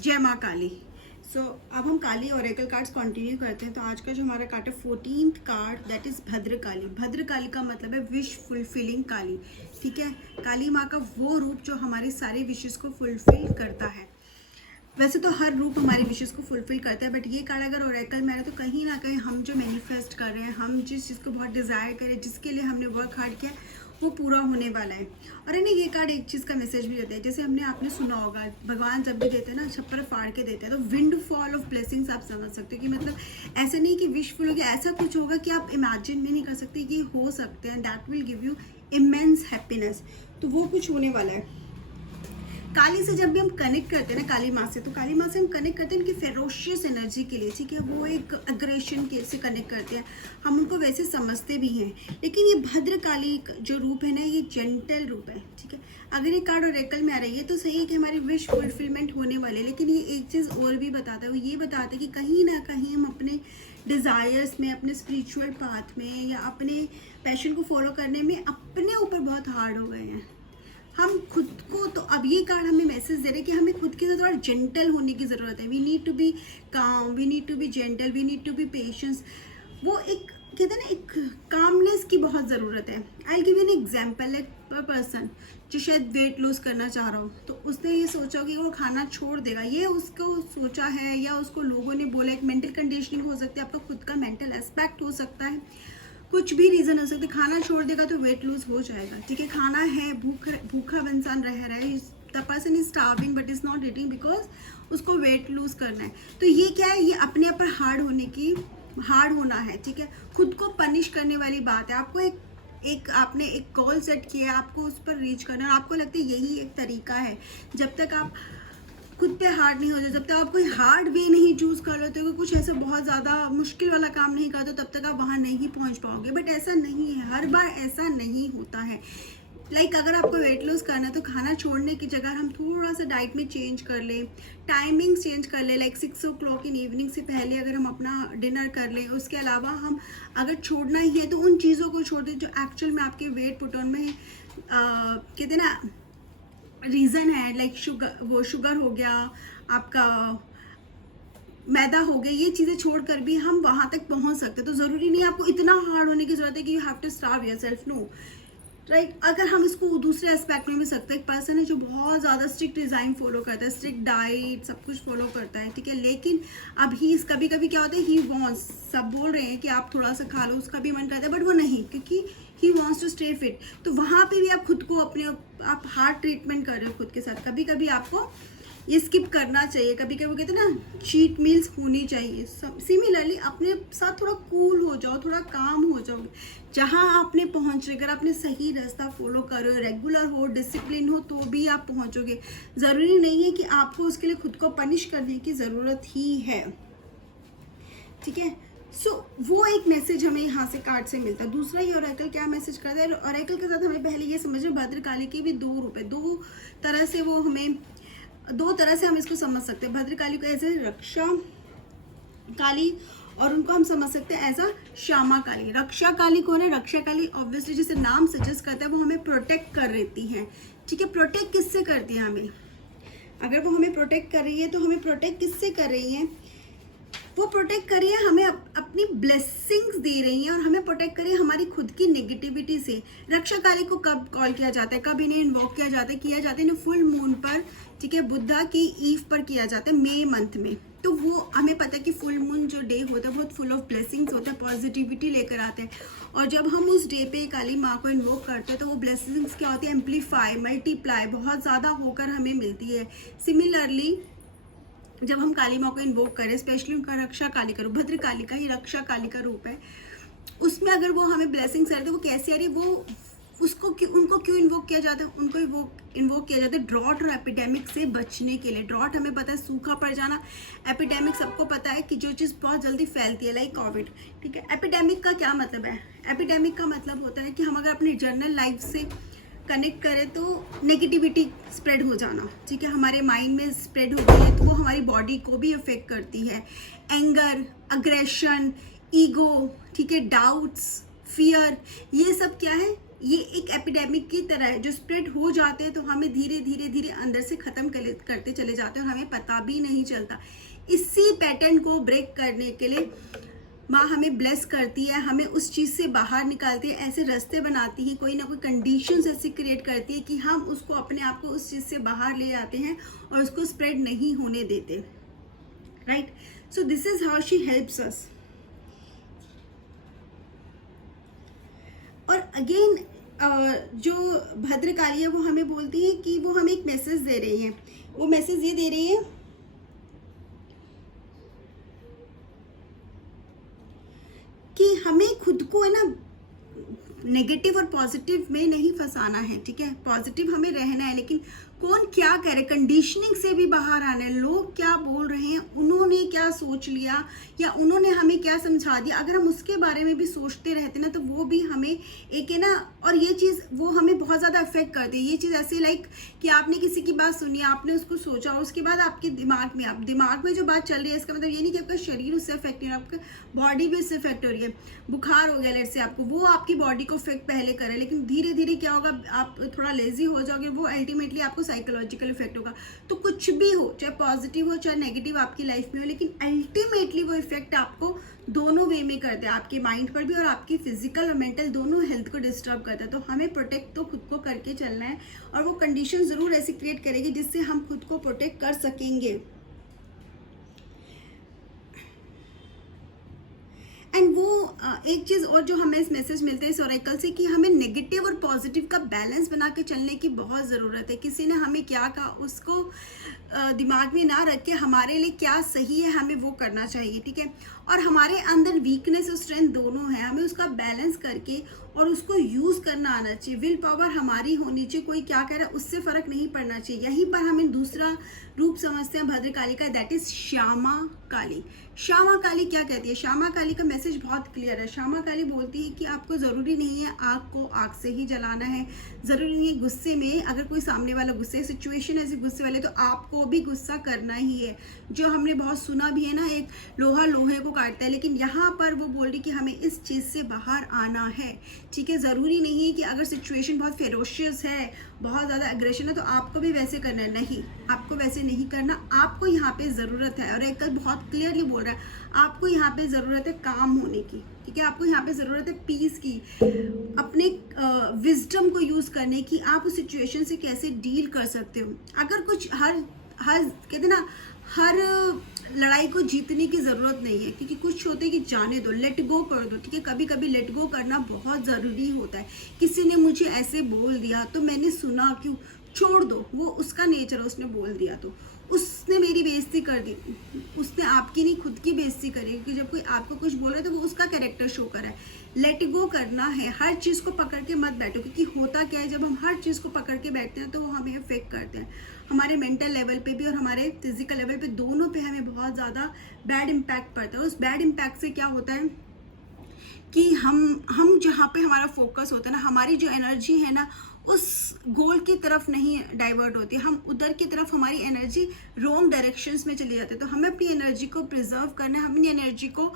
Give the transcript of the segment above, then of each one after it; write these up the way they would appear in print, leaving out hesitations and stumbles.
जय माँ काली। अब हम काली ओरेकल कार्ड्स कंटिन्यू करते हैं। तो आज का जो हमारा कार्ड है 14th card, that is Bhadrakali. Bhadrakali का मतलब है विश फुलफिलिंग काली। ठीक है, काली माँ का वो रूप जो हमारी सारी विशेस को फुलफिल करता है। वैसे तो हर रूप हमारी विशेस को फुलफिल करता है, बट ये कार्ड अगर ओरेकल में आ रहा है तो कहीं ना कहीं हम जो मैनिफेस्ट कर रहे हैं, हम जिस चीज़ को बहुत डिज़ायर करें, जिसके लिए हमने वर्क हार्ड किया, वो पूरा होने वाला है। और है ना, ये कार्ड एक चीज़ का मैसेज भी देता है, जैसे आपने सुना होगा, भगवान जब भी देते हैं ना, छप्पर फाड़ के देते हैं। तो विंड फॉल ऑफ ब्लेसिंग्स आप समझ सकते हो कि मतलब ऐसा नहीं कि विशफुल हो गया, ऐसा कुछ होगा कि आप इमेजिन भी नहीं कर सकते कि हो सकते हैं। That will give you immense happiness. तो वो कुछ होने वाला है। काली से जब भी हम कनेक्ट करते हैं ना, काली माँ से, तो काली माँ से हम कनेक्ट करते हैं उनकी फेरोशियस एनर्जी के लिए। ठीक है, वो एक अग्रेशन के से कनेक्ट करते हैं, हम उनको वैसे समझते भी हैं। लेकिन ये भद्र काली जो रूप है ना, ये जेंटल रूप है। ठीक है, अगर ये कार्ड ओरेकल में आ रही है तो सही है कि हमारी विश फुलफिलमेंट होने वाले, लेकिन ये एक चीज़ और भी बताता है। वो ये बताता है कि कहीं ना कहीं हम अपने डिज़ायर्स में, अपने स्पिरिचुअल पाथ में या अपने पैशन को फॉलो करने में अपने ऊपर बहुत हार्ड हो गए हैं हम खुद को। तो अब ये कार्ड हमें मैसेज दे रहे हैं कि हमें खुद के साथ थोड़ा जेंटल होने की ज़रूरत है। We need to be calm, we need to be gentle, we need to be patience. वो एक कहते हैं ना, एक कामनेस की बहुत ज़रूरत है। I give an example. एक पर्सन जो शायद वेट लूज करना चाह रहा हो, तो उसने ये सोचा कि वो खाना छोड़ देगा, ये उसको सोचा है या उसको लोगों ने बोला। एक मेंटल कंडीशनिंग हो सकती है, आपका खुद का मेंटल एस्पेक्ट हो सकता है, कुछ भी रीज़न हो सकता है। खाना छोड़ देगा तो वेट लूज हो जाएगा। ठीक है, खाना है, भूखा इंसान रह रहा है, the person is starving but is not eating because उसको वेट लूज करना है। तो ये क्या है, ये अपने ऊपर हार्ड होना है। ठीक है, खुद को पनिश करने वाली बात है। आपको आपने एक गोल सेट किया, आपको उस पर रीच करना है। आपको लगता है यही एक तरीका है। जब तक आप खुद पे हार्ड नहीं हो जाए, जब तक आप कोई हार्ड वे नहीं चूज़ कर लेते हो, कुछ ऐसा बहुत ज़्यादा मुश्किल वाला काम नहीं करते, तब तक आप वहाँ नहीं पहुँच पाओगे। बट ऐसा नहीं है, हर बार ऐसा नहीं होता है। अगर आपको वेट लॉस करना है तो खाना छोड़ने की जगह हम थोड़ा सा डाइट में चेंज कर लें, टाइमिंग्स चेंज कर लें। 6 o'clock इन इवनिंग से पहले अगर हम अपना डिनर कर लें। उसके अलावा हम अगर छोड़ना ही है तो उन चीज़ों को छोड़ दें जो एक्चुअल में आपके वेट पुट ऑन में कहते हैं ना रीज़न है। शुगर हो गया, आपका मैदा हो गया, ये चीज़ें छोड़कर भी हम वहाँ तक पहुँच सकते हैं। तो ज़रूरी नहीं है आपको इतना हार्ड होने की ज़रूरत है कि you have to starve yourself, no. Right, अगर हम इसको दूसरे एस्पेक्ट में भी सकते हैं, एक पर्सन है जो बहुत ज़्यादा स्ट्रिक्ट डिज़ाइन फॉलो करता है, स्ट्रिक्ट डाइट सब कुछ फॉलो करता है। ठीक है, लेकिन अब कभी कभी क्या होता है, ही वॉन्ट्स, सब बोल रहे हैं कि आप थोड़ा सा खा लो, उसका भी मन करता है, बट वो नहीं, क्योंकि he wants to stay fit. तो वहाँ पे भी आप खुद को आप हार्ड ट्रीटमेंट कर रहे हो खुद के साथ। कभी कभी आपको ये स्किप करना चाहिए, कभी कभी कहते हैं ना चीट मील्स होनी चाहिए। सिमिलरली अपने साथ थोड़ा कूल हो जाओ, थोड़ा काम हो जाओ। जहाँ आपने पहुँच रहे, अगर आपने सही रास्ता फॉलो कर रहे हो, रेगुलर हो, डिसिप्लिन हो, तो भी आप पहुँचोगे। ज़रूरी नहीं है कि आपको उसके लिए खुद को पनिश करने की ज़रूरत ही है। ठीक है, वो एक मैसेज हमें यहाँ से कार्ड से मिलता है। दूसरा, ये ओरेकल क्या मैसेज करता है। ओरेकल के साथ हमें पहले ये समझो, भद्रकाली के भी 2 रूप है, दो तरह से हम इसको समझ सकते हैं। भद्रकाली को एज ए रक्षा काली, और उनको हम समझ सकते हैं एज अ श्यामा काली। रक्षा काली कौन है? रक्षा काली ऑब्वियसली जैसे नाम सजेस्ट करता है, वो हमें प्रोटेक्ट कर रहती हैं। ठीक है, प्रोटेक्ट किससे करती है हमें? अगर वो हमें प्रोटेक्ट कर रही है तो हमें प्रोटेक्ट किससे कर रही है? वो प्रोटेक्ट कर रही है, हमें अपनी ब्लेसिंग्स दे रही हैं, और हमें प्रोटेक्ट कर रही है हमारी खुद की नेगेटिविटी से। रक्षा काली को कब कॉल किया जाता है, कब इन्हें इन्वोक किया जाता है फुल मून पर। ठीक है, बुद्धा की ईव पर किया जाता है, मई मंथ में। तो वो हमें पता है कि फुल मून जो डे होता है बहुत फुल ऑफ ब्लेसिंग्स होता है, पॉजिटिविटी लेकर आते हैं। और जब हम उस डे पे काली माँ को इन्वोक करते हैं तो वो ब्लेसिंग्स क्या होती है? एम्पलीफाई, मल्टीप्लाई, बहुत ज़्यादा होकर हमें मिलती है। सिमिलरली जब हम काली माँ को इन्वोक करें, स्पेशली उनका रक्षा काली का रूप, भद्र काली का ही रक्षा काली का रूप है, उसमें अगर वो हमें ब्लेसिंग्स करते हैं, वो कैसे आ रही है, वो उनको क्यों इन्वोक किया जाता है? उनको इन्वोक किया जाता है ड्रॉट और एपिडेमिक से बचने के लिए। ड्रॉट हमें पता है सूखा पड़ जाना, एपिडेमिक सबको पता है कि जो चीज़ बहुत जल्दी फैलती है, लाइक कोविड। ठीक है, एपिडेमिक का क्या मतलब है? एपिडेमिक का मतलब होता है कि हम अगर अपनी जर्नल लाइफ से कनेक्ट करें तो नेगेटिविटी स्प्रेड हो जाना। ठीक है, हमारे माइंड में स्प्रेड हो गई है तो वो हमारी बॉडी को भी अफेक्ट करती है। एंगर, अग्रेशन, ईगो, ठीक है, डाउट्स, फियर, ये सब क्या है? ये एक एपिडेमिक की तरह है जो स्प्रेड हो जाते हैं, तो हमें धीरे धीरे धीरे अंदर से ख़त्म करते चले जाते हैं और हमें पता भी नहीं चलता। इसी पैटर्न को ब्रेक करने के लिए माँ हमें ब्लेस करती है, हमें उस चीज़ से बाहर निकालती है, ऐसे रास्ते बनाती है, कोई ना कोई कंडीशंस ऐसी क्रिएट करती है कि हम उसको अपने आप को उस चीज़ से बाहर ले आते हैं और उसको स्प्रेड नहीं होने देते, right. So this is how she helps us. और अगेन जो भद्रकाली है वो हमें बोलती है कि वो हमें एक मैसेज दे रही है। वो मैसेज ये दे रही है कि हमें खुद को है ना नेगेटिव और पॉजिटिव में नहीं फंसाना है, ठीक है। पॉजिटिव हमें रहना है, लेकिन कौन क्या कह रहे, कंडीशनिंग से भी बाहर आना है। लोग क्या बोल रहे हैं, उन्होंने क्या सोच लिया या उन्होंने हमें क्या समझा दिया, अगर हम उसके बारे में भी सोचते रहते ना तो वो भी हमें एक है ना, और ये चीज़ वो हमें बहुत ज़्यादा अफेक्ट करती है। ये चीज़ ऐसे लाइक कि आपने किसी की बात सुनी, आपने उसको सोचा और उसके बाद आपके दिमाग में जो बात चल रही है, इसका मतलब ये नहीं कि आपका शरीर उससे अफेक्ट नहीं हो रहा, आपका बॉडी भी उससे अफेक्ट हो रही है। बुखार हो गया लेट से आपको, वो आपकी बॉडी को अफेक्ट पहले करे, लेकिन धीरे धीरे क्या होगा, आप थोड़ा लेजी हो जाओगे, वो अल्टीमेटली आपको साइकोलॉजिकल इफेक्ट होगा। तो कुछ भी हो, चाहे पॉजिटिव हो चाहे नेगेटिव आपकी लाइफ में हो, लेकिन अल्टीमेटली वो इफेक्ट आपको दोनों वे में करते हैं, आपके माइंड पर भी और आपकी फिजिकल और मेंटल दोनों हेल्थ को डिस्टर्ब करता है। तो हमें प्रोटेक्ट तो खुद को करके चलना है, और वो कंडीशन ज़रूर ऐसी क्रिएट करेगी जिससे हम खुद को प्रोटेक्ट कर सकेंगे। एंड वो एक चीज़ और जो हमें इस मैसेज मिलते हैं इस ऑरेकल से, कि हमें नेगेटिव और पॉजिटिव का बैलेंस बना के चलने की बहुत ज़रूरत है। किसी ने हमें क्या कहा उसको दिमाग में ना रख के हमारे लिए क्या सही है हमें वो करना चाहिए, ठीक है। और हमारे अंदर वीकनेस और स्ट्रेंथ दोनों है, हमें उसका बैलेंस करके और उसको यूज़ करना आना चाहिए। विल पावर हमारी होनी चाहिए, कोई क्या कह रहा है उससे फ़र्क नहीं पड़ना चाहिए। यहीं पर हमें दूसरा रूप समझते हैं भद्रकाली का, दैट इज़ श्यामा काली। श्यामा काली क्या कहती है? श्यामा काली का मैसेज बहुत क्लियर है। श्यामा काली बोलती है कि आपको ज़रूरी नहीं है आग को आग से ही जलाना है, ज़रूरी नहीं है गुस्से में, अगर कोई सामने वाला गुस्से सिचुएशन ऐसी गुस्से वाले तो आपको भी गुस्सा करना ही है। जो हमने बहुत सुना भी है ना, एक लोहा लोहे को काटता है, लेकिन यहाँ पर वो बोल रही कि हमें इस चीज़ से बाहर आना है, ठीक है। ज़रूरी नहीं है कि अगर सिचुएशन बहुत फेरोशियस है, बहुत ज़्यादा एग्रेशन है तो आपको भी वैसे करना है, नहीं, आपको वैसे नहीं करना। आपको यहाँ पे ज़रूरत है, और एक बहुत क्लियरली बोल रहा है, आपको यहाँ पे ज़रूरत है काम होने की, ठीक है। आपको यहाँ पे ज़रूरत है पीस की, अपने विजडम को यूज़ करने की, आप उस सिचुएशन से कैसे डील कर सकते हो। अगर कुछ हर कहते ना, हर लड़ाई को जीतने की ज़रूरत नहीं है, क्योंकि कुछ होते हैं कि जाने दो, लेट गो कर दो, ठीक है। कभी कभी लेट गो करना बहुत ज़रूरी होता है। किसी ने मुझे ऐसे बोल दिया तो मैंने सुना क्यों, छोड़ दो, वो उसका नेचर है, उसने बोल दिया तो उसने मेरी बेइज्जती कर दी, उसने आपकी नहीं खुद की बेइज्जती करी, क्योंकि जब कोई आपको कुछ बोल रहा है तो वो उसका कैरेक्टर शो कर रहा है। लेट गो करना है, हर चीज़ को पकड़ के मत बैठो, क्योंकि होता क्या है, जब हम हर चीज़ को पकड़ के बैठते हैं तो वो हमें अफेक्ट करते हैं, हमारे मेंटल लेवल पे भी और हमारे फिजिकल लेवल पे, दोनों पे हमें बहुत ज़्यादा बैड इम्पैक्ट पड़ता है। उस बैड इम्पैक्ट से क्या होता है कि हम जहाँ पे हमारा फोकस होता है ना, हमारी जो एनर्जी है ना, उस गोल की तरफ नहीं डाइवर्ट होती, हम उधर की तरफ, हमारी एनर्जी रॉन्ग डायरेक्शंस में चली जाती है। तो हमें अपनी एनर्जी को प्रिजर्व करना है, अपनी एनर्जी को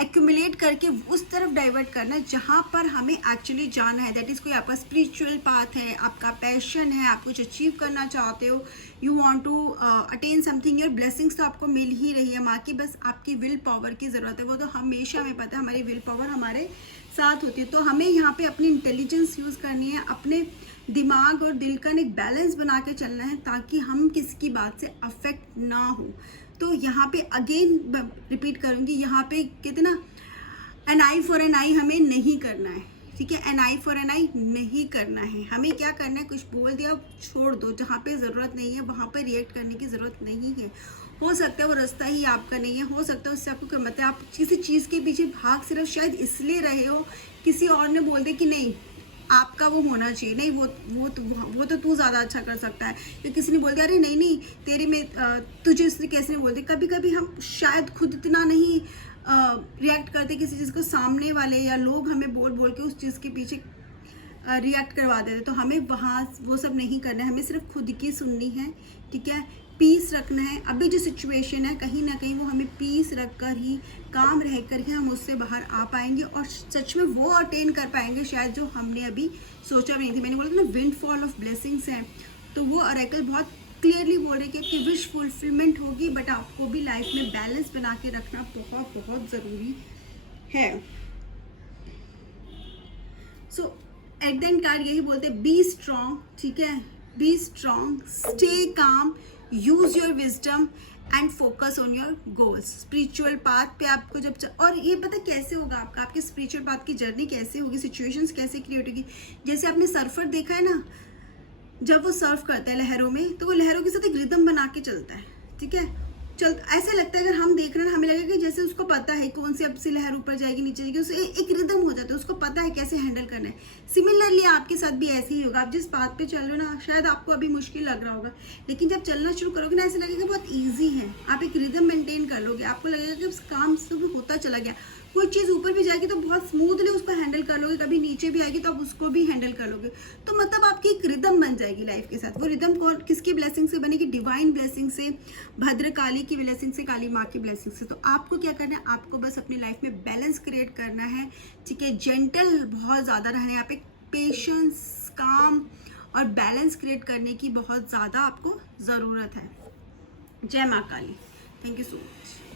एक्यूमुलेट करके उस तरफ डाइवर्ट करना है जहाँ पर हमें एक्चुअली जाना है। दैट इज़ कोई आपका स्पिरिचुअल पाथ है, आपका पैशन है, आप कुछ अचीव करना चाहते हो, you want to attain something, your blessings तो आपको मिल ही रही है माँ की, बस आपकी विल पावर की ज़रूरत है। वो तो हमेशा हमें पता है, हमारी विल पावर हमारे साथ होती है। तो हमें यहाँ पे अपनी इंटेलिजेंस यूज़ करनी है, अपने दिमाग और दिल का एक बैलेंस बना के चलना है, ताकि हम किसी की बात से अफेक्ट ना हो। तो यहाँ पे अगेन रिपीट करूँगी, यहाँ पे कितना एन आई फॉर एन आई हमें नहीं करना है, ठीक है। एन आई फॉर एन आई नहीं करना है, हमें क्या करना है, कुछ बोल दिया छोड़ दो, जहाँ पे ज़रूरत नहीं है वहाँ पे रिएक्ट करने की ज़रूरत नहीं है। हो सकता है वो रास्ता ही आपका नहीं है, हो सकता है उससे आपको क्या मतलब, आप किसी चीज़ के पीछे भाग सिर्फ शायद इसलिए रहे हो, किसी और ने बोल दे कि नहीं आपका वो होना चाहिए, नहीं वो तो तू ज़्यादा अच्छा कर सकता है, या किसी ने बोल दिया अरे नहीं तेरे में तुझे इसने कैसे नहीं बोल दिया। कभी कभी हम शायद खुद इतना नहीं रिएक्ट करते किसी चीज़ को, सामने वाले या लोग हमें बोल के उस चीज़ के पीछे रिएक्ट करवा देते। तो हमें वहाँ वो सब नहीं करना है, हमें सिर्फ खुद की सुननी है, ठीक है। पीस रखना है। अभी जो सिचुएशन है कहीं ना कहीं वो हमें पीस रख कर ही, काम रह कर ही हम उससे बाहर आ पाएंगे और सच में वो अटेन कर पाएंगे शायद जो हमने अभी सोचा भी नहीं थी। मैंने बोला था ना विंड फॉल ऑफ ब्लेसिंग्स हैं, तो वो ऑरेकल बहुत क्लियरली बोल रहे कि आपकी विश फुलफिलमेंट होगी, बट आपको भी लाइफ में बैलेंस बना के रखना बहुत बहुत ज़रूरी है। सो एट द एंड कार्ड यही बोलते हैं, बी स्ट्रॉन्ग, ठीक है, be strong, stay calm, use your wisdom and focus on your goals. Spiritual path पे आपको और ये पता कैसे होगा आपका, आपके स्पिरिचुअल पाथ की जर्नी कैसे होगी, सिचुएशंस कैसे क्रिएट होगी। जैसे आपने सर्फर देखा है ना, जब वो सर्फ करता है लहरों में, तो वो लहरों के साथ एक रिदम बना के चलता है, ठीक है। ऐसे लगता है अगर हम देख रहे हैं हमें लगेगा कि जैसे उसको पता है कौन सी अब सी लहर ऊपर जाएगी नीचे जाएगी, उसे एक रिदम हो जाता है, उसको पता है कैसे हैंडल करना है। सिमिलरली आपके साथ भी ऐसे ही होगा। आप जिस बात पे चल रहे हो ना, शायद आपको अभी मुश्किल लग रहा होगा, लेकिन जब चलना शुरू करोगे ना ऐसे लगेगा बहुत ईजी है। आप एक रिदम मेंटेन कर लोगे, आपको लगेगा कि उस काम से भी होता चला गया। कोई चीज़ ऊपर भी जाएगी तो बहुत स्मूथली उसको हैंडल कर लोगे, कभी नीचे भी आएगी तो आप उसको भी हैंडल कर लोगे। तो मतलब आपकी एक रिदम बन जाएगी लाइफ के साथ। वो रिदम कौन किसकी ब्लेसिंग से बनेगी? डिवाइन ब्लेसिंग से, भद्रकाली की ब्लेसिंग से, काली माँ की ब्लेसिंग से। तो आपको क्या करना है, आपको बस अपनी लाइफ में बैलेंस क्रिएट करना है, ठीक है। जेंटल बहुत ज़्यादा रहना है यहाँ पे, पेशेंस, काम और बैलेंस क्रिएट करने की बहुत ज़्यादा आपको ज़रूरत है। जय माँ Kali. Thank you so much.